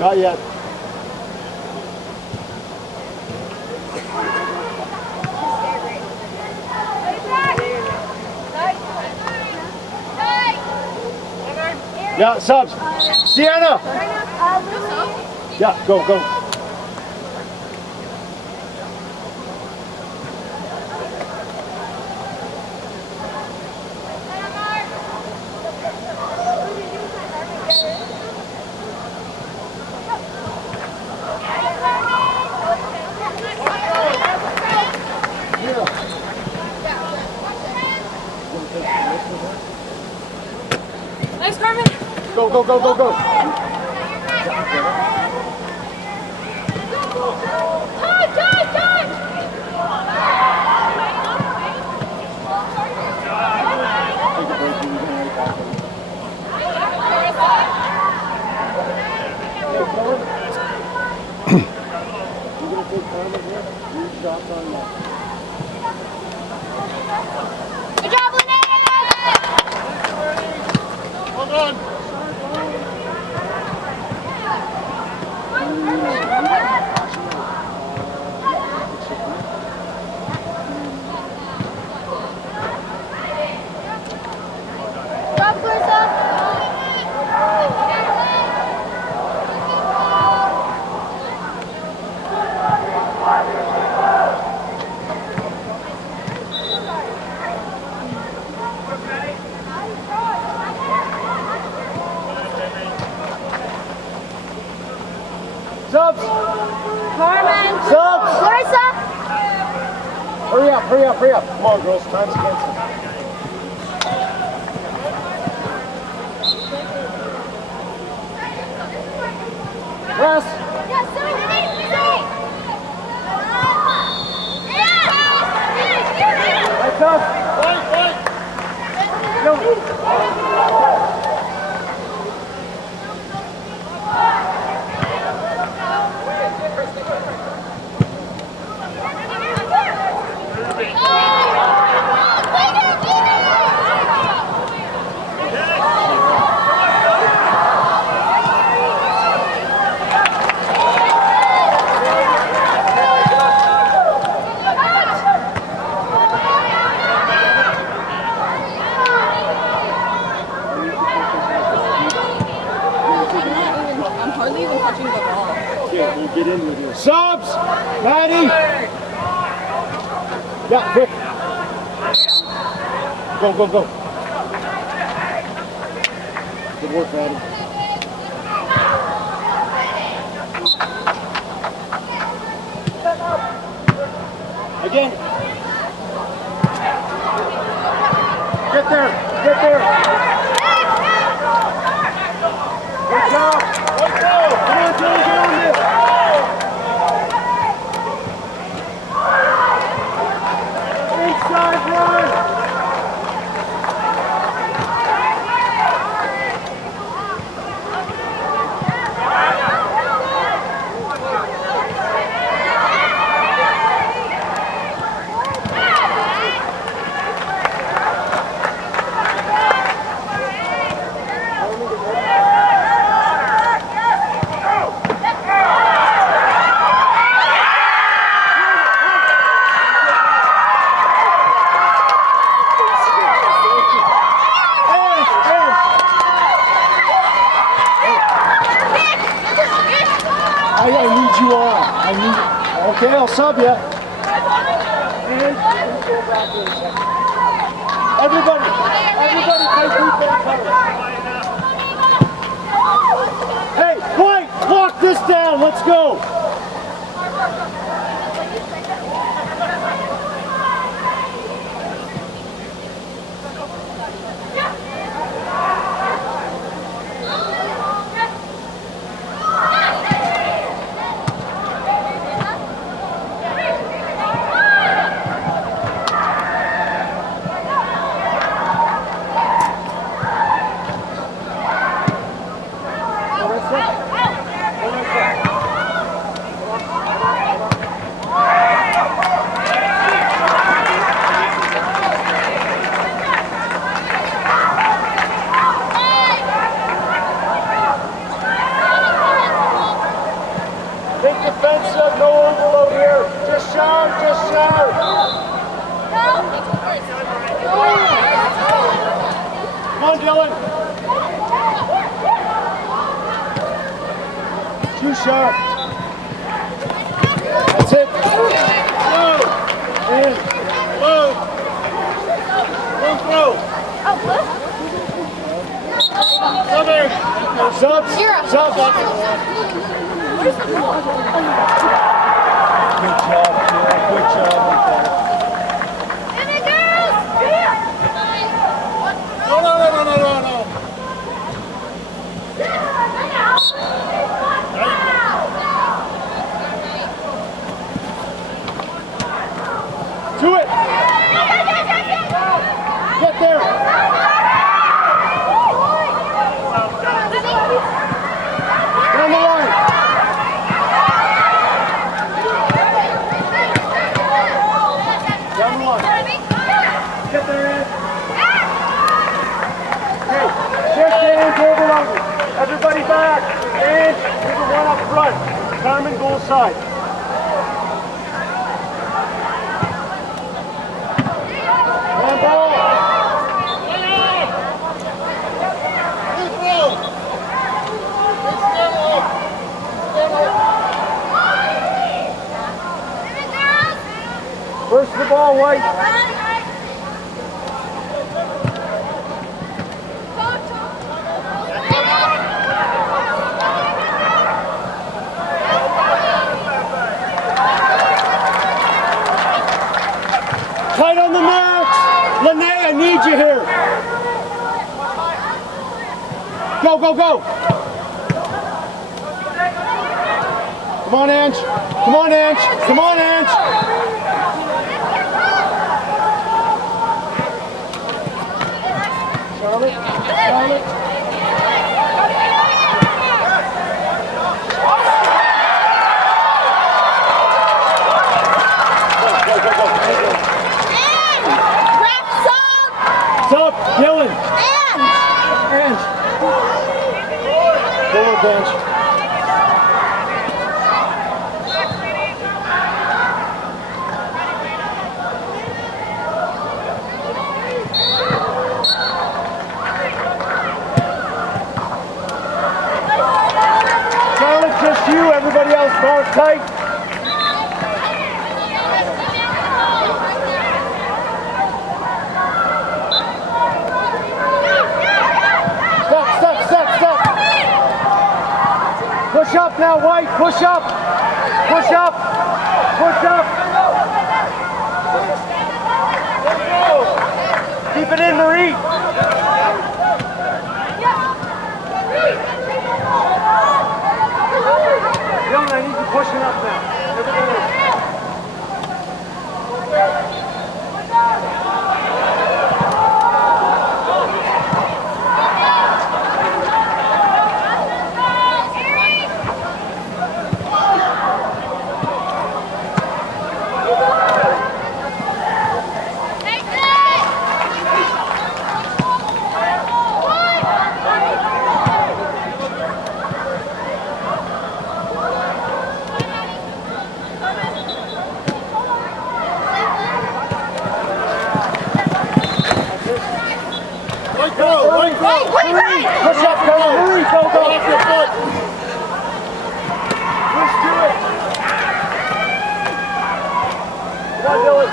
Not yet. Yeah, subs. Sienna. Yeah, go, go. Nice, Carmen. Go, go, go, go, go. Good job, Lynette! Hold on. Job, Clarissa! Subs. Carmen! Subs. Clarissa! Hurry up, hurry up, hurry up. Come on, girls. Time's against us. Press. Yes, sir! Lights up. Fight, fight. Go. I'm hardly even touching the ball. Okay, we'll get in with you. Subs! Maddie! Yeah, quick. Go, go, go. Good work, Maddie. Again. Get there, get there. Good job. Let's go. Come on, Joey, get on this. Inside run. I need you on. Okay, I'll sub you. Everybody play defense. Hey, White, lock this down. Let's go. defensive, no overload here. Just shout, just shout. Come on, Dylan. Too sharp. That's it. Low. In. Low. One throw. Sub in. Subs. Subs. Good job, kid. Good job. No. Do it. Get there. Down the line. Down the line. Get there, Ed. Okay, shift hands over over. Everybody back. And we can run up front. Carmen goal side. One ball. First the ball, White. Tight on the marks. Lene, I need you here. Go, go, go. Come on, Ange. Come on, Ange. Come on, Ange. Charlotte. Charlotte. Up, Dylan. And. Forward bench. Charlotte, just you. Everybody else, bar tight. Push up now, White. Push up. Push up. Push up. Keep it in, Marie. Dylan, I need you pushing up now. Push up, go! Hurry, go, go! Off your foot! Push to it! Come on, Dylan!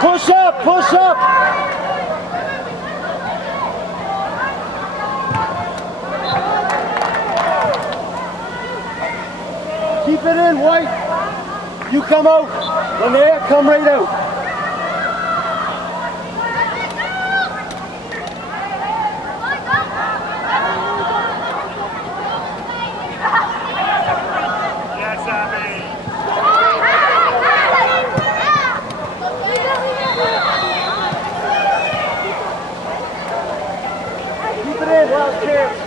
Push up, push up! Keep it in, White. You come out. Linnea, come right out. it in, last chance.